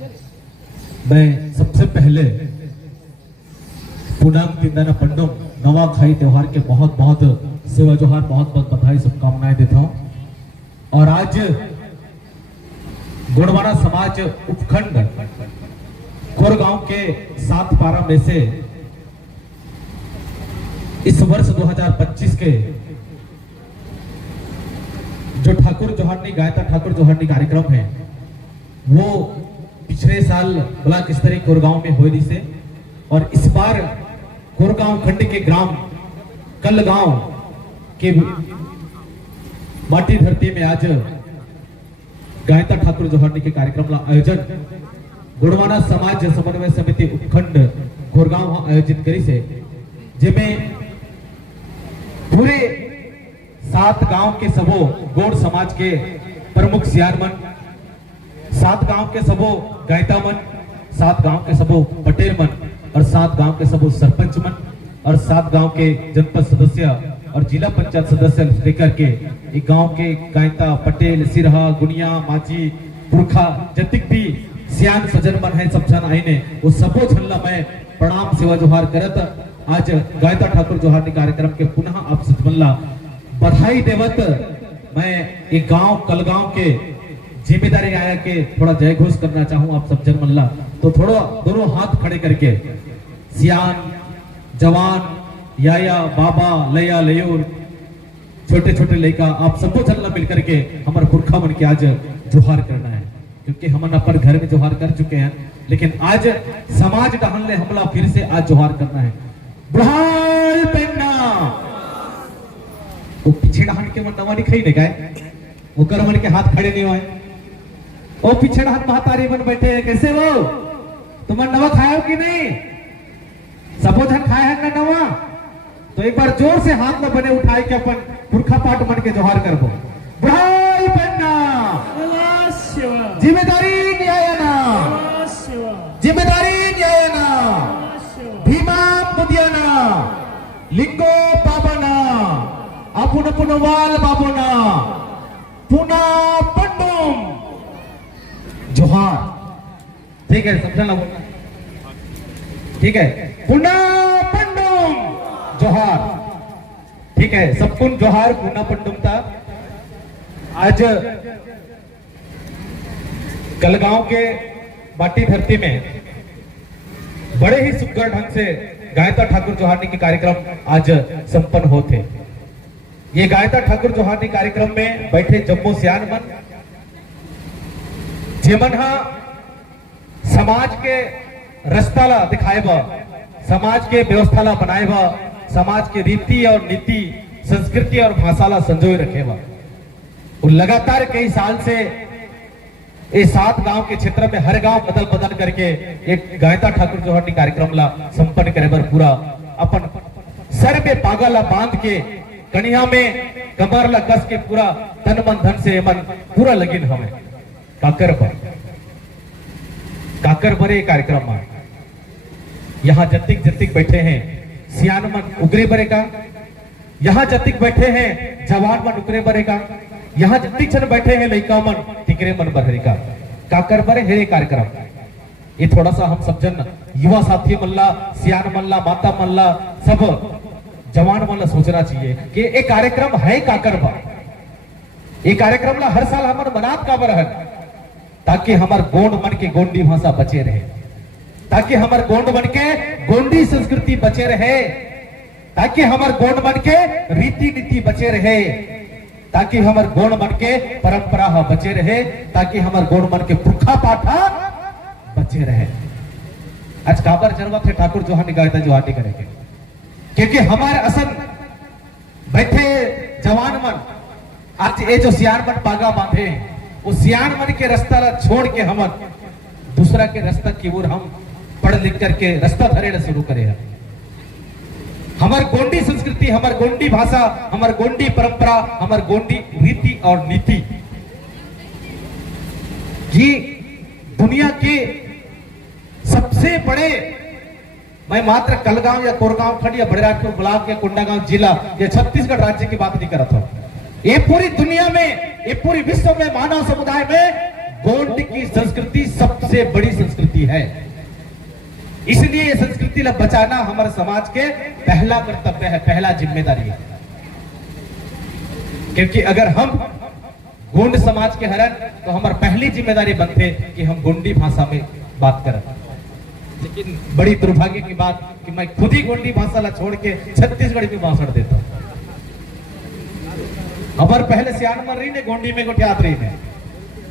मैं सबसे पहले पूनम तिंदाना पंडुम नवाखाई त्योहार के बहुत बहुत सेवा जोहार, बहुत बहुत बधाई, शुभकामनाएं देता हूं। और आज गोंडवाना समाज उपखंड कोरगांव के 7 पारा में से इस वर्ष 2025 के जो ठाकुर जोहारनी गायता ठाकुर जोहारनी कार्यक्रम है वो पिछले साल ब्लॉक स्तरीय कोरगांव में हुई से, और इस बार कोरगांव खंड के ग्राम कलगांव के माटी धरती में आज गायता ठाकुर जोहारनी के कार्यक्रम का आयोजन गोंडवाना समाज समन्वय समिति उपखंड कोरगांव आयोजित करी से, जिसमें पूरे 7 गांव के सबो गोंड समाज के प्रमुख सियार मन, 7 गांव के सबो गायता मन, 7 गांव के सबो पटेल मन और 7 गांव के सबो सरपंच मन और 7 गांव के जनपद सदस्य और जिला पंचायत सदस्य लेकर के एक गांव के गायता पटेल सिरहा गुनिया माझी पुरखा जतिक भी सियान सजन मन है, सब जन आई ने वो सबो झन ला मैं प्रणाम सेवा जोहार करत आज गायता ठाकुर जोहारनी कार्यक्रम के पुनः आप सजमल्ला बधाई देवत मैं एक गांव कलगांव के जिम्मेदारी आया के थोड़ा जय घोष करना चाहूं आप सब जन मल्ला। तो थोड़ा दोनों हाथ खड़े करके सियान जवान याया बाबा लया लयोर छोटे छोटे लड़का आप सबको चलना मिलकर के हमारे पुरखा मन के आज जोहार करना है, क्योंकि हम अपन घर में जोहार कर चुके हैं, लेकिन आज समाज डहन ले हमला फिर से आज जोहार करना है। बुढ़ाई पहनना वो पीछे डहन के मन नवा दिखाई नहीं गए, वो कर मन के हाथ खड़े नहीं हुए, वो पीछे डहन महतारी बन बैठे हैं, कैसे वो तुम नवा खाया कि नहीं? सबो जन खाए हैं ना नवा? तो एक बार जोर से हाथ में बने उठाए के अपन पुरखा पाट मन के जोहार करबो। बुढ़ाई पहनना, जिम्मेदारी न्यायना, जिम्मेदारी न्यायना, भीमा बुदियाना, लिंगो पाबना, अपुन पुनवाल बाबुना, पुना पंडुम जोहार। ठीक है, समझा ना बोलना? ठीक है, पुना पंडुम जोहार। ठीक है, सबकुन जोहार पुना पंडुम था। आज कलगांव के माटी धरती में बड़े ही सुघड़ ढंग से गायता ठाकुर जोहारनी के कार्यक्रम आज संपन्न होते। ये गायता ठाकुर जोहारनी कार्यक्रम में बैठे जम्मू सियान मन जेमन हा समाज के रास्ता ला दिखाए बा, समाज के व्यवस्था ला बनाए बा, समाज के रीति और नीति संस्कृति और भाषा ला संजोए रखे बा। वो लगातार कई साल से ये 7 गांव के क्षेत्र में हर गांव बदल बदल करके एक गायता ठाकुर जोहारनी कार्यक्रम ला संपन्न करे बर पूरा अपन सर पे पागा ला बांध के कनिया में कमर ला कस के पूरा तन मन धन से मन पूरा लगिन हमें काकर बरे कार्यक्रम में यहाँ जतिक जतिक बैठे हैं सियान मन उगरे बरे का, यहाँ जतिक बैठे हैं जवान मन उगरे बरे का, यहाँ जतिक जन बैठे हैं लड़का मन टिकरे मन बरे का, काकर बरे हेरे कार्यक्रम। ये थोड़ा सा हम सब जन युवा साथी मल्ला, सियान मल्ला, माता मल्ला, सब जवान मल्ला सोचना चाहिए कि ये कार्यक्रम है काकर बा। ये कार्यक्रम ला हर साल हमारे मनात का बर है, ताकि हमार गोंड मन के गोंडी भाषा बचे रहे, ताकि हमार गोंड मन के गोंडी संस्कृति बचे रहे, ताकि हमार गोंड मन के रीति नीति बचे रहे, ताकि हमार गोंड मन के परंपरा बचे रहे, ताकि हमार गोंड मन के पुरखा पाठा बचे रहे। आज काबर जरूरत है ठाकुर जोहारनी गायता जोहारनी करेंगे, क्योंकि हमारे असन बैठे जवान मन आज ये जो सियान मन पागा बांधे, वो सियान मन के रास्ता ला छोड़ के हम दूसरा के रास्ता की ओर हम पढ़ लिख करके रास्ता धरे शुरू करे। हमार गोंडी संस्कृति, हमार गोंडी भाषा, हमार गोंडी परंपरा, हमार गोंडी रीति और नीति ये दुनिया के सबसे बड़े, मैं मात्र कलगांव या कोरगांव खंड या बड़ेराजपुर ब्लॉक या कोंडागांव जिला या छत्तीसगढ़ राज्य की बात नहीं करता हूं। ये पूरी दुनिया में, ये पूरी विश्व में, मानव समुदाय में गोंड की संस्कृति सबसे बड़ी संस्कृति है। इसलिए ये संस्कृति ला बचाना हमारे समाज के पहला कर्तव्य है, पहला जिम्मेदारी है। क्योंकि अगर हम गोंड समाज के हरन तो हमारी पहली जिम्मेदारी बनते कि हम गोंडी भाषा में बात करें। लेकिन बड़ी दुर्भाग्य की बात कि मैं खुद ही गोंडी भाषा ला छोड़ के छत्तीसगढ़ी में भाषण देता हूं। हमारे पहले सियान मर रही ने गोंडी में गोटियात रही ने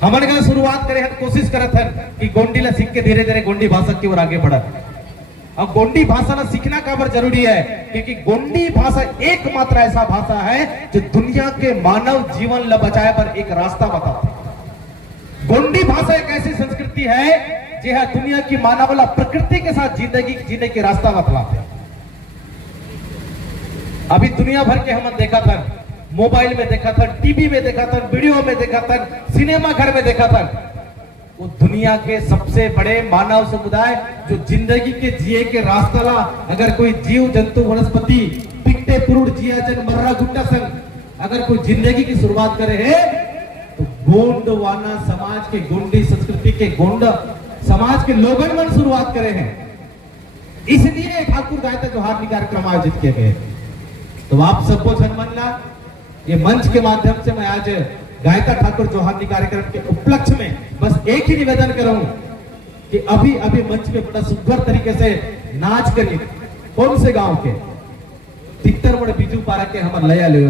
हमारे का शुरुआत करे कोशिश करत है कि गोंडी ला सीख के धीरे धीरे गोंडी भाषा की ओर आगे बढ़त। अब गोंडी भाषा ला सीखना काबर जरूरी है क्योंकि गोंडी भाषा एकमात्र ऐसा भाषा है जो दुनिया के मानव जीवन ला बचाए पर एक रास्ता बताता है। गोंडी भाषा एक ऐसी संस्कृति है जी हाँ दुनिया की मानव ला प्रकृति के साथ जिंदगी जीने के रास्ता बतलाते। अभी दुनिया भर के हम देखा था, मोबाइल में देखा था, टीवी में देखा था, वीडियो में देखा था, सिनेमा घर में देखा था, वो दुनिया के सबसे बड़े मानव समुदाय जो जिंदगी के जिए के रास्ता ला अगर कोई जीव जंतु वनस्पति पिकटे पुरुड़ जिया जन मर्रा गुट्टा संग अगर कोई जिंदगी की शुरुआत करे है तो गोंडवाना समाज के गोंडी संस्कृति के गोंड समाज के लोगन मन शुरुआत करे हैं। इसलिए ठाकुर गायता जोहार कार्यक्रम आयोजित किए गए। तो आप सबको छनमन ला ये मंच के माध्यम से मैं आज गायता ठाकुर जोहार कार्यक्रम के उपलक्ष्य में बस एक ही निवेदन करूं कि अभी अभी मंच पे बड़ा सुंदर तरीके से नाच करिए। कौन से गांव के तिक्तरमड़ बीजू पारा के हमारे लया ले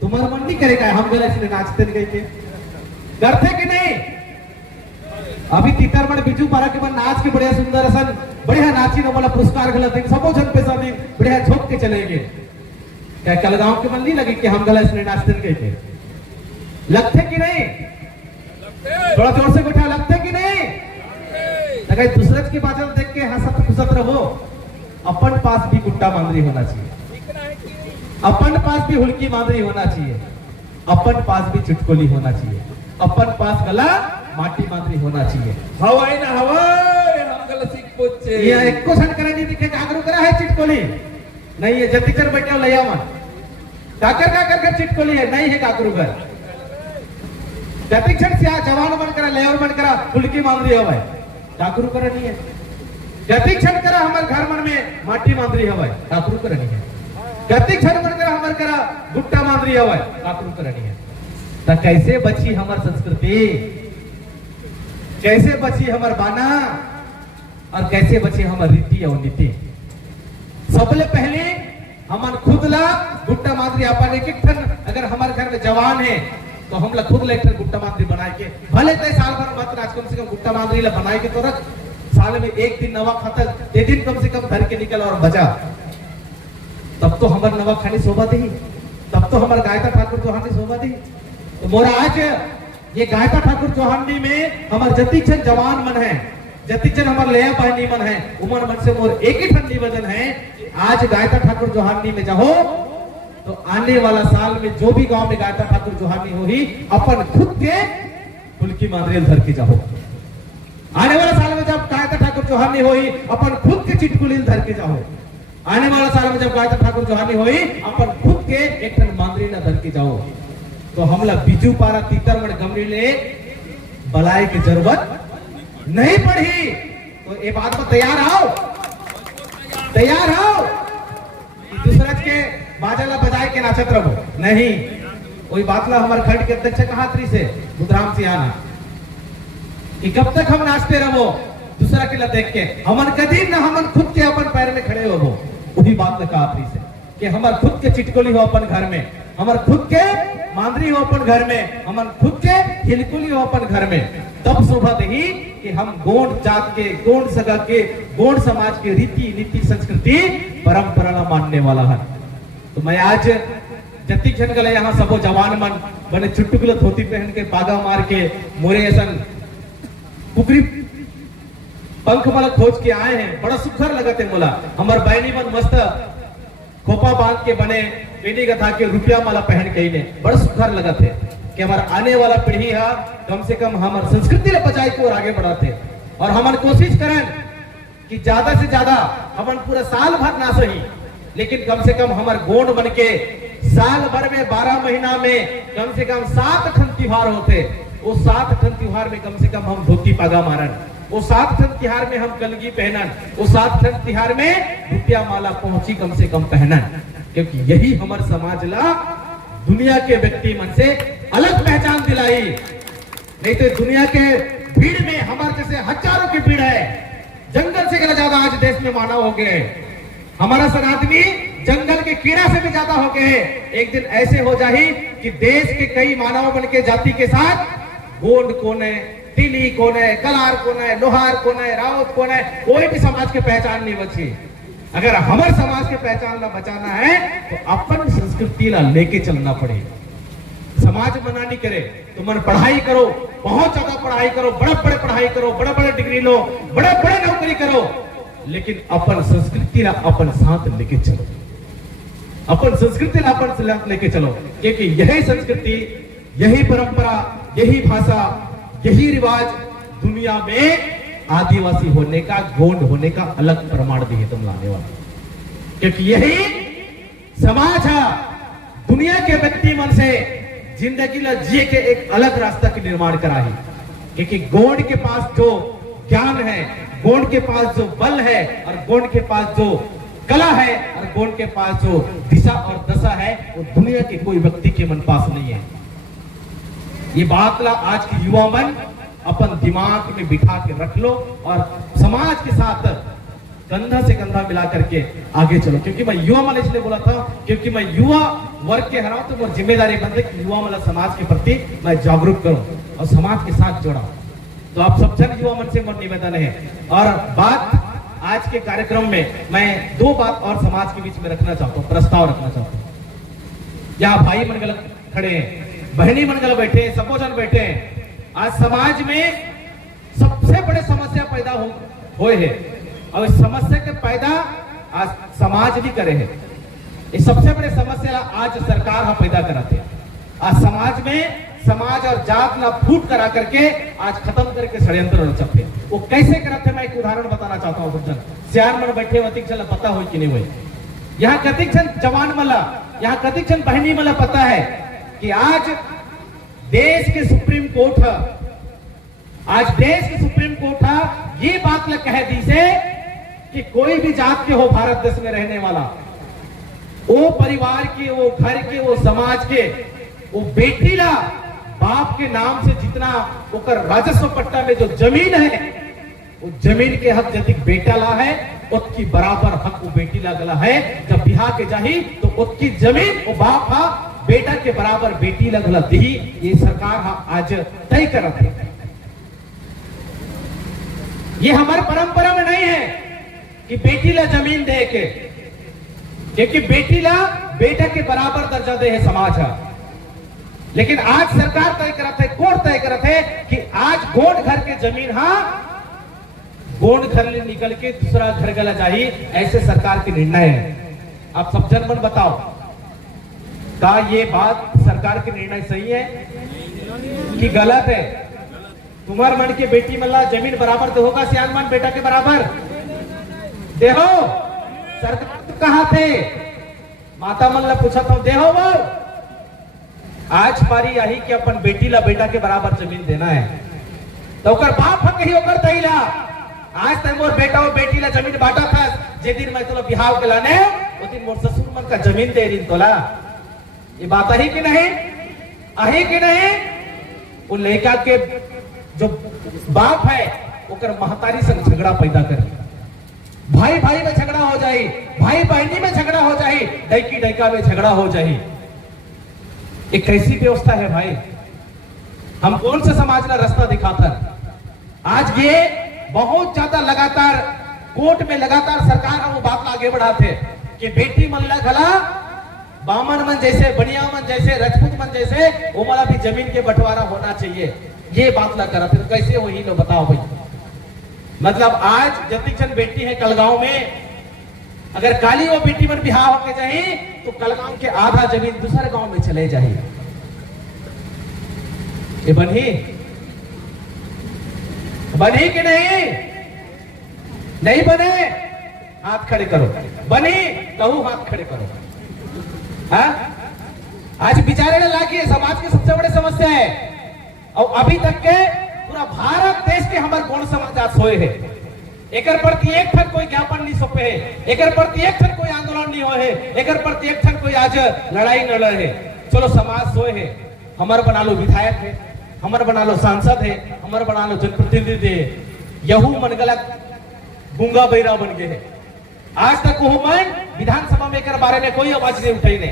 तुम्हारा मन नहीं करेगा हम गले इसलिए नाचते गए थे करते कि नहीं। अभी तितरमड़ बीजू पारा के बाद नाच के बढ़िया सुंदर असन बढ़िया नाची न बोला पुरस्कार गलत सबो जन पैसा दी बढ़िया झोंक के चले गए। क्या कल गांव के मन नहीं लगे कि हम गला इसलिए नाचते गए थे? लगते कि नहीं? थोड़ा जोर से बैठा लगते कि नहीं? अगर दूसरे की बात देख के हंसत खुशत रहो। अपन पास भी गुट्टा मांदरी होना चाहिए, अपन पास भी हुलकी मांदरी होना चाहिए, अपन पास भी चुटकुली होना चाहिए, अपन पास गला माटी मांदरी होना चाहिए। हवाई ना हवाई हम गला सीख पोचे ये एक को सन करे नहीं दिखे जागरूक करा है चुटकुली नहीं है। जतिकर बैठे लया मन काकर कर चिटकोली है नहीं है काकरूगर जतिक्षण से जवान बन करा लेवर बन करा फुलकी मांदरी हवाई काकरू कर नहीं है। जतिक्षण करा हमारे घर मन में माटी मांदरी हवाई काकरू कर नहीं है। जतिक्षण बन करा हमारे करा गुट्टा मांदरी हवाई काकरू कर नहीं है। तो कैसे बची हमार संस्कृति, कैसे बची हमार बाना और कैसे बची हमार रीति और नीति। सबले पहले हमार खुद ला गुट्टा मांदरी अपन एक एक ठन अगर हमारे घर में जवान है तो हम ला खुद ला एक ठन गुट्टा मांदरी बनाए के भले तय साल भर मत राज कम से कम गुट्टा मांदरी ला बनाए के तो रख साल में एक दिन नवा खाता ये दिन कम से कम धर के निकल और बचा तब तो हमार नवा खानी शोभा दी, तब तो हमार गायता ठाकुर चौहानी शोभा दी। तो मोरा आज ये गायता ठाकुर चौहानी में हमार जतिक्षण जवान मन है, जतिक्षण हमार लेया पानी मन है, उमर मन से मोर एक ही ठन निवेदन है आज गायता ठाकुर जोहानी में जाओ तो आने वाला साल में जो भी गांव में गायता ठाकुर जोहानी होगी अपन खुद के फुलकी मांदरी धर के जाओ। आने वाला साल में जब गायता ठाकुर जोहानी होगी अपन खुद के चिटकुली धर के जाओ। आने वाला साल में जब गायता ठाकुर जोहानी होगी अपन खुद के एक ठन मांदरी ना धर के जाओ। तो हमला बीजू पारा तीतरमड़ गमरी ले बलाए की जरूरत नहीं पड़ी। तो ये बात में तैयार आओ, तैयार हो दूसरा के बाजाला बजाए के नाचत रहो नहीं। कोई बात ला हमारे खंड के अध्यक्ष कहा थी से बुधराम सिंह आना कि कब तक हम नाचते रहो दूसरा के ला देख के हमन कदीम ना हमन खुद के अपन पैर में खड़े हो। वही बात ला कहा थी से कि हमार खुद के चिटकोली हो अपन घर में, हमार खुद के मांदरी हो अपन घर में, हमार खुद के हिलकुली हो अपन घर में। तब शोभा दही कि हम गोंड जात के गोंड सगा के गोंड समाज के रीति नीति संस्कृति परंपरा मानने वाला है। तो मैं आज जतिक्षण गले यहाँ सबो जवान मन बने चुटकुला धोती पहन के पागा मार के मोरे ऐसा कुकरी पंख मला खोज के आए हैं। बड़ा सुखर लगते मोला हमार बहनी मन मस्त खोपा बांध के बने पीढ़ी कथा के रुपया माला पहन के इन्हें बड़ा सुखर लगते कि हमारा आने वाला पीढ़ी है कम से कम हमारे संस्कृति ले बचाए को और आगे बढ़ाते। और हम कोशिश करें कि ज्यादा से ज्यादा हम पूरा साल भर ना सही लेकिन कम से कम हमारे गोंड बन के साल भर में 12 महीना में कम से कम 7 ठन त्योहार होते वो 7 ठन त्योहार में कम से कम हम धोती पागा मारन, वो 7 ठन त्योहार में हम कलगी पहनन, वो 7 ठन त्योहार में रुपया माला पहुंची कम से कम पहनन, क्योंकि यही हमार समाज ला दुनिया के व्यक्ति मन से अलग पहचान दिलाई। नहीं तो दुनिया के भीड़ में हमारे जैसे हजारों की भीड़ है, जंगल से ज्यादा आज देश में मानव हो गए, हमारा सन आदमी जंगल के कीड़ा से भी ज्यादा हो गए। एक दिन ऐसे हो जाए कि देश के कई मानव बन के जाति के साथ गोंड कौन है, तिली कौन है, कलार कौन है, लोहार कौन है, रावत कौन है, कोई भी समाज के पहचान नहीं बची। अगर हमारे समाज के पहचान ला बचाना है तो अपन संस्कृति ला लेके चलना पड़ेगा। समाज मना नहीं करे तो मन पढ़ाई करो, बहुत ज्यादा पढ़ाई करो, बड़े बड़े पढ़ाई करो, बड़े बड़े डिग्री लो, बड़े बड़े नौकरी करो, लेकिन अपन संस्कृति ला अपन साथ लेके चलो, अपन संस्कृति ला अपन साथ लेके चलो, क्योंकि यही संस्कृति, यही परंपरा, यही भाषा, यही रिवाज दुनिया में आदिवासी होने का, गोंड होने का अलग प्रमाण भी है तुम लाने वाला, क्योंकि यही समाज है दुनिया के व्यक्ति मन से जिंदगी ला जिए के एक अलग रास्ता के निर्माण करा है। क्योंकि गोंड के पास जो ज्ञान है, गोंड के पास जो बल है, और गोंड के पास जो कला है, और गोंड के पास जो दिशा और दशा है, वो दुनिया के कोई व्यक्ति के मन पास नहीं है। ये बात ला आज के युवा मन अपन दिमाग में बिठा के रख लो और समाज के साथ कंधा से कंधा मिला करके आगे चलो। क्योंकि मैं युवा मन इसलिए बोला था क्योंकि मैं युवा वर्ग के हराऊं तो वो जिम्मेदारी बनती है कि युवा मतलब समाज के प्रति मैं जागरूक करूं और समाज के साथ जोड़ा। तो आप सब जन युवा मन से मन निवेदन है। और बात आज के कार्यक्रम में मैं 2 बात और समाज के बीच में रखना चाहता हूँ, प्रस्ताव रखना चाहता हूँ। यहाँ भाई मन गलत खड़े हैं, बहनी मन गलत बैठे हैं, सबो जन बैठे हैं। आज समाज में सबसे बड़े समस्या पैदा हुए है और इस समस्या के पैदा आज समाज भी करे है। इस सबसे बड़े समस्या आज सरकार हा पैदा कराते। आज समाज में समाज और जात ला फूट करा करके आज खत्म करके षड्यंत्र रचते। वो कैसे कराते मैं एक उदाहरण बताना चाहता हूँ। सब जन सियान मन बैठे वतिक जन पता हो कि नहीं हुई, यहाँ कतिक जन जवान मला, यहाँ कतिक जन बहनी मला पता है कि आज देश के सुप्रीम कोर्ट ये बात लग कह दी से कि कोई भी जात के हो भारत देश में रहने वाला, वो परिवार के, वो घर के, वो समाज के, वो बेटी ला बाप के नाम से जितना ओकर राजस्व पट्टा में जो जमीन है, वो जमीन के हक जतिक बेटा ला है उसकी बराबर हक वो बेटी ला गला है। जब बिहार के जाही तो उसकी जमीन वो बाप हा बेटा के बराबर बेटी लगला दी। ये सरकार आज तय करत है। ये हमारे परंपरा में नहीं है कि बेटी ला जमीन दे के, क्योंकि बेटी ला बेटा के बराबर दर्जा दे है समाज है। लेकिन आज सरकार तय करत है, कोर्ट तय करत है कि आज गोंड घर के जमीन गोंड घर ले निकल के दूसरा घर गला चाहिए, ऐसे सरकार के निर्णय है। आप सब जन मन बताओ, का ये बात सरकार के निर्णय सही है कि गलत है? तुम्हार मन के बेटी मल्ला जमीन बराबर तो होगा, सियान मन बेटा के बराबर देहो। सरकार तो कहा थे, माता मल्ला पूछा था देहो वो। आज पारी यही कि अपन बेटी ला बेटा के बराबर जमीन देना है तो ओकर बाप हक ही ओकर तैला। आज तक मोर बेटा और बेटी ला जमीन बांटा था, जे दिन मैं तोला बिहाव के लाने वो दिन मोर ससुर मन का जमीन दे दिन तोला। ये बात है कि नहीं? आहे कि नहीं? वो लड़का के जो बाप है ओकर महतारी से झगड़ा पैदा करे, भाई भाई में झगड़ा हो जाए, भाई बहनी में झगड़ा हो जाए, डैकी डैका में झगड़ा हो जाए। ये कैसी व्यवस्था है भाई? हम कौन से समाज का रास्ता दिखाता? आज ये बहुत ज्यादा लगातार कोर्ट में लगातार सरकार वो बात आगे बढ़ाते कि बेटी मल्ला खला बामन मन जैसे, बनिया मन जैसे, राजपूत मन जैसे वो वाला भी जमीन के बंटवारा होना चाहिए। ये बात ना करा, फिर कैसे वही लो बताओ भाई। मतलब आज जतिक जन बेटी है कलगांव में, अगर काली वो बेटी मन बिहार होके जाए तो कलगांव के आधा जमीन दूसरे गांव में चले जाए। ये बनी कि नहीं? नहीं बने हाथ खड़े करो, बनी कहू हाथ खड़े करो। हाँ? आज बिचारे लागी समाज की सबसे बड़ी समस्या है। और अभी तक के पूरा भारत देश के हमारे गौड़ समाज आज सोए है। एकर प्रति एक ठन कोई ज्ञापन नहीं सौंपे है, एकर प्रति एक ठन कोई आंदोलन नहीं हुए है, एकर प्रति एक ठन कोई आज लड़ाई न लड़े है। चलो समाज सोए है, हमारे बना लो विधायक है, हमारे बना लो सांसद है, हमारे बना लो जनप्रतिनिधि है, यहू मन गलत गूंगा बैरा बन गए है। आज तक वो मन विधानसभा में एकर बारे में कोई आवाज नहीं उठाई ने,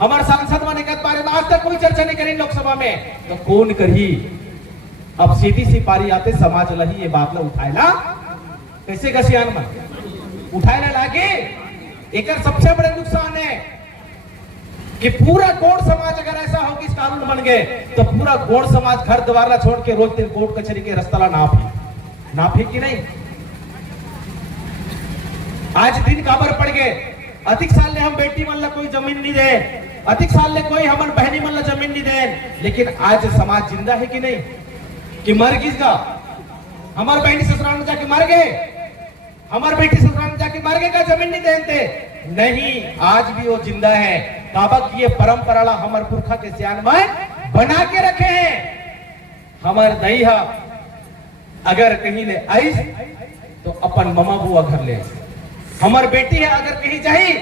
हमारे सांसद मन एकर बारे में आज तक कोई चर्चा नहीं करी लोकसभा में, तो कौन करी। अब सीधी सी पारी आते समाज लही ये बात ला उठाएला कैसे गसियान मन उठाएला लागे। एकर सबसे बड़े नुकसान है कि पूरा गौड़ समाज अगर ऐसा हो कि इस कानून बन गए तो पूरा गौड़ समाज घर द्वार छोड़ के रोज दिन कोर्ट कचहरी के रास्ता ला नाफी कि नहीं। आज दिन काबर पड़ गए, अधिक साल ने हम बेटी मन ला कोई जमीन नहीं दे, अधिक साल ने कोई हमन बहनी मन ला जमीन नहीं दे, लेकिन आज समाज जिंदा है कि नहीं कि मर किसका। हमार बहनी ससुराल में जाके मर गए, हमार बेटी ससुराल में जाके मर गए का जमीन नहीं देते नहीं, आज भी वो जिंदा है। काबक ये परंपरा ला हमार पुरखा के सियान में बना के रखे हैं। हमार दईहा अगर कहीं ले आई तो अपन ममा बुआ घर ले, हमार बेटी है अगर कहीं जाही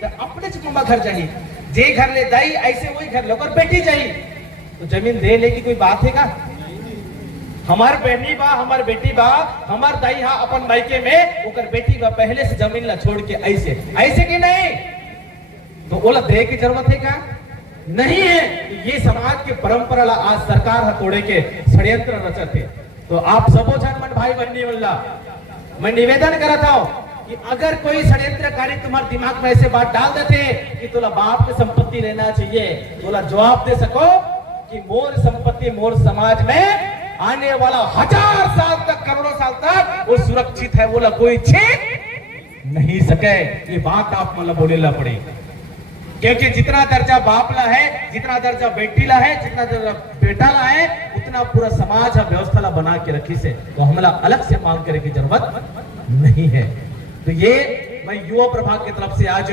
तो अपने ममा घर जाही, जे घर ले दाई ऐसे वही घर ले, और बेटी जाही तो जमीन दे ले की कोई बात है का। हमार बहनी बा, हमार बेटी बा, हमार दाई हा अपन मायके में ओकर बेटी बा पहले से जमीन ला छोड़ के ऐसे कि नहीं, तो ओला दे की जरूरत है का नहीं है। ये समाज के परंपरा ला आज सरकार हा तोड़े के षड्यंत्र रचत है। तो आप सबो जन मन भाई बहनी वाला मैं निवेदन करता हूं कि अगर कोई षड्यंत्रकारी तुम्हारे दिमाग में ऐसे बात डाल देते कि तोला बाप की संपत्ति लेना चाहिए, तोला जवाब दे सको कि मोर संपत्ति मोर समाज में आने वाला 1000 साल तक, करोड़ों साल तक वो सुरक्षित है, बोला कोई छीन नहीं सके। ये बात आप मतलब बोले ला पड़े, क्योंकि जितना दर्जा बाप ला है, जितना दर्जा बेटी ला है, जितना दर्जा बेटा ला है, उतना पूरा समाज व्यवस्था ला बना के रखी से, तो हमला अलग से मांग करे की जरूरत नहीं है। तो ये मैं युवा प्रभाग की तरफ से आज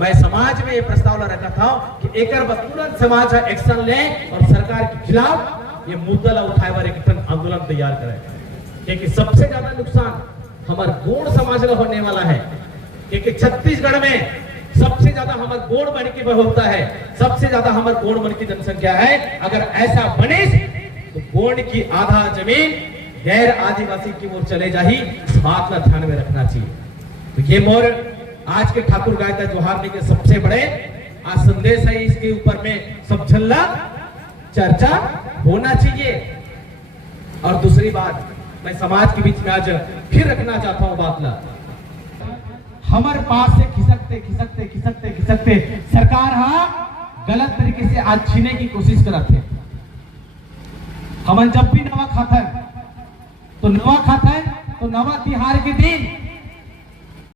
मैं समाज में ये प्रस्ताव ला रखा था कि एक तुरंत समाज एक्शन ले और सरकार के खिलाफ ये मुद्दा ला उठाए वाले आंदोलन तैयार करे, क्योंकि सबसे ज्यादा नुकसान हमारे गौड़ समाज ला होने वाला है। क्योंकि छत्तीसगढ़ में सबसे ज्यादा हमारे गौड़ मन की बहुलता है, सबसे ज्यादा हमारे गौड़ मन की जनसंख्या है। अगर ऐसा बने तो गौड़ की आधा जमीन गैर आदिवासी की ओर चले जाही, इस बात का ध्यान में रखना चाहिए। तो ये मोर आज के ठाकुर गायता जोहार के सबसे बड़े आज संदेश है, इसके ऊपर में सब झल्ला चर्चा होना चाहिए। और दूसरी बात मैं समाज के बीच में आज फिर रखना चाहता हूं बात ला, हमारे पास से खिसकते सरकार गलत तरीके से आज छीने की कोशिश करते हैं। हम जब भी नवा खाता है तो नवा तिहार के दिन